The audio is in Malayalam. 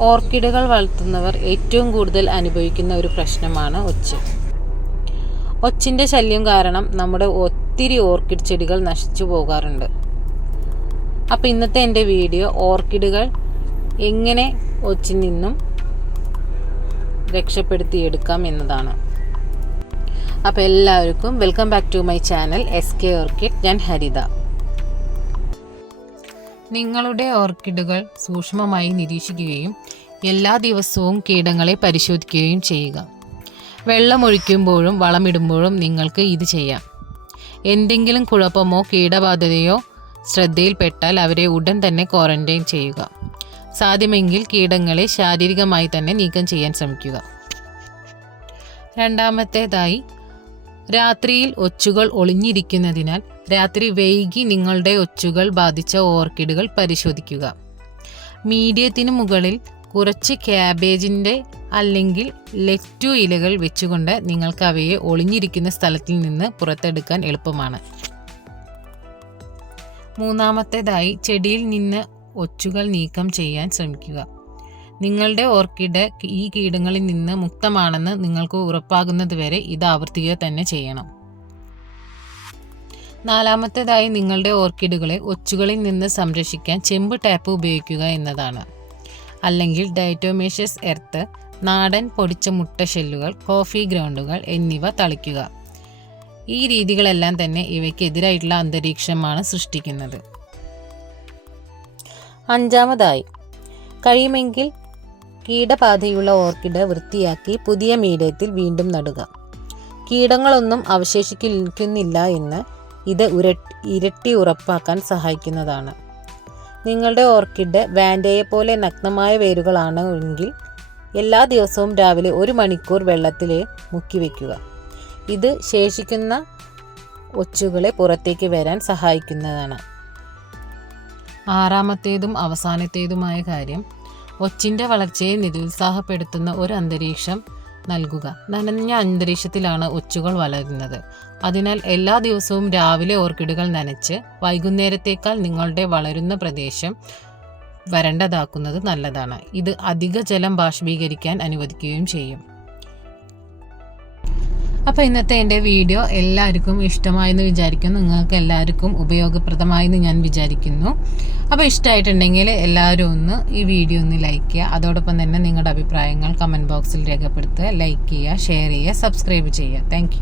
ഓർക്കിഡുകൾ വളർത്തുന്നവർ ഏറ്റവും കൂടുതൽ അനുഭവിക്കുന്ന ഒരു പ്രശ്നമാണ് ഒച്ച്. ഒച്ചിന്റെ ശല്യം കാരണം നമ്മുടെ ഒത്തിരി ഓർക്കിഡ് ചെടികൾ നശിച്ചു പോകാറുണ്ട്. അപ്പോൾ ഇന്നത്തെ എന്റെ വീഡിയോ ഓർക്കിഡുകൾ എങ്ങനെ ഒച്ചിൽ നിന്നും രക്ഷപ്പെടുത്തിയെടുക്കാം എന്നതാണ്. അപ്പോൾ എല്ലാവർക്കും welcome back to my channel S K orchid. ഞാൻ ഹരിത. നിങ്ങളുടെ ഓർക്കിഡുകൾ സൂക്ഷ്മമായി നിരീക്ഷിക്കുകയും എല്ലാ ദിവസവും കീടങ്ങളെ പരിശോധിക്കുകയും ചെയ്യുക. വെള്ളമൊഴിക്കുമ്പോഴും വളമിടുമ്പോഴും നിങ്ങൾക്ക് ഇത് ചെയ്യാം. എന്തെങ്കിലും കുഴപ്പമോ കീടബാധതയോ ശ്രദ്ധയിൽപ്പെട്ടാൽ അവരെ ഉടൻ തന്നെ ക്വാറന്റൈൻ ചെയ്യുക. സാധ്യമെങ്കിൽ കീടങ്ങളെ ശാരീരികമായി തന്നെ നീക്കം ചെയ്യാൻ ശ്രമിക്കുക. രണ്ടാമത്തേതായി രാത്രിയിൽ ഒച്ചുകൾ ഒളിഞ്ഞിരിക്കുന്നതിനാൽ രാത്രി വൈകി നിങ്ങളുടെ ഒച്ചുകൾ ബാധിച്ച ഓർക്കിഡുകൾ പരിശോധിക്കുക. മീഡിയത്തിന് മുകളിൽ കുറച്ച് ക്യാബേജിന്റെ അല്ലെങ്കിൽ ലെറ്റു ഇലകൾ വെച്ചുകൊണ്ട് നിങ്ങൾക്ക് അവയെ ഒളിഞ്ഞിരിക്കുന്ന സ്ഥലത്തിൽ നിന്ന് പുറത്തെടുക്കാൻ എളുപ്പമാണ്. മൂന്നാമത്തേതായി ചെടിയിൽ നിന്ന് ഒച്ചുകൾ നീക്കം ചെയ്യാൻ ശ്രമിക്കുക. നിങ്ങളുടെ ഓർക്കിഡ് ഈ കീടങ്ങളിൽ നിന്ന് മുക്തമാണെന്ന് നിങ്ങൾക്ക് ഉറപ്പാകുന്നതുവരെ ഇത് ആവർത്തിക്കുക തന്നെ ചെയ്യണം. നാലാമത്തേതായി നിങ്ങളുടെ ഓർക്കിഡുകളെ ഒച്ചുകളിൽ നിന്ന് സംരക്ഷിക്കാൻ ചെമ്പ് ടാപ്പ് ഉപയോഗിക്കുക എന്നതാണ്. അല്ലെങ്കിൽ ഡയറ്റോമേഷ്യസ് എർത്ത് നാടൻ പൊടിച്ച മുട്ട ഷെല്ലുകൾ കോഫി ഗ്രൗണ്ടുകൾ എന്നിവ തളിക്കുക. ഈ രീതികളെല്ലാം തന്നെ ഇവയ്ക്കെതിരായിട്ടുള്ള അന്തരീക്ഷമാണ് സൃഷ്ടിക്കുന്നത്. അഞ്ചാമതായി കഴിയുമെങ്കിൽ കീടബാധയുള്ള ഓർക്കിഡ് വൃത്തിയാക്കി പുതിയ മീഡിയത്തിൽ വീണ്ടും നടുക. കീടങ്ങളൊന്നും അവശേഷിക്കുന്നില്ല എന്ന് ഇത് ഇരട്ടി ഉറപ്പാക്കാൻ സഹായിക്കുന്നതാണ്. നിങ്ങളുടെ ഓർക്കിഡ് വാൻഡയെ പോലെ നഗ്നമായ വേരുകളാണ് എങ്കിൽ എല്ലാ ദിവസവും രാവിലെ ഒരു മണിക്കൂർ വെള്ളത്തിൽ മുക്കി വയ്ക്കുക ഇത് ശേഷിക്കുന്ന ഒച്ചുകളെ പുറത്തേക്ക് വരാൻ സഹായിക്കുന്നതാണ്. ആറാമത്തേതും അവസാനത്തേതുമായ കാര്യം ഒച്ചിന്റെ വളർച്ചയെ നിരുത്സാഹപ്പെടുത്തുന്ന ഒരു അന്തരീക്ഷം നൽകുക. നനഞ്ഞ അന്തരീക്ഷത്തിലാണ് ഒച്ചുകൾ വളരുന്നത്. അതിനാൽ എല്ലാ ദിവസവും രാവിലെ ഓർക്കിഡുകൾ നനച്ച് വൈകുന്നേരത്തേക്കാൾ നിങ്ങളുടെ വളരുന്ന പ്രദേശം വരണ്ടതാക്കുന്നത് നല്ലതാണ്. ഇത് അധിക ജലം ബാഷ്പീകരിക്കാൻ അനുവദിക്കുകയും ചെയ്യും. അപ്പോൾ ഇന്നത്തെ എന്റെ വീഡിയോ എല്ലാവർക്കും ഇഷ്ടമായെന്ന് വിചാരിക്കുന്നു. നിങ്ങൾക്ക് എല്ലാവർക്കും ഉപയോഗപ്രദമായെന്ന് ഞാൻ വിചാരിക്കുന്നു. അപ്പോൾ ഇഷ്ടമായിട്ടുണ്ടെങ്കിൽ എല്ലാവരും ഒന്ന് ഈ വീഡിയോ ഒന്ന് ലൈക്ക് ചെയ്യുക. അതോടൊപ്പം തന്നെ നിങ്ങളുടെ അഭിപ്രായങ്ങൾ കമന്റ് ബോക്സിൽ രേഖപ്പെടുത്തുക ലൈക്ക് ചെയ്യുക ഷെയർ ചെയ്യുക സബ്സ്ക്രൈബ് ചെയ്യുക. താങ്ക്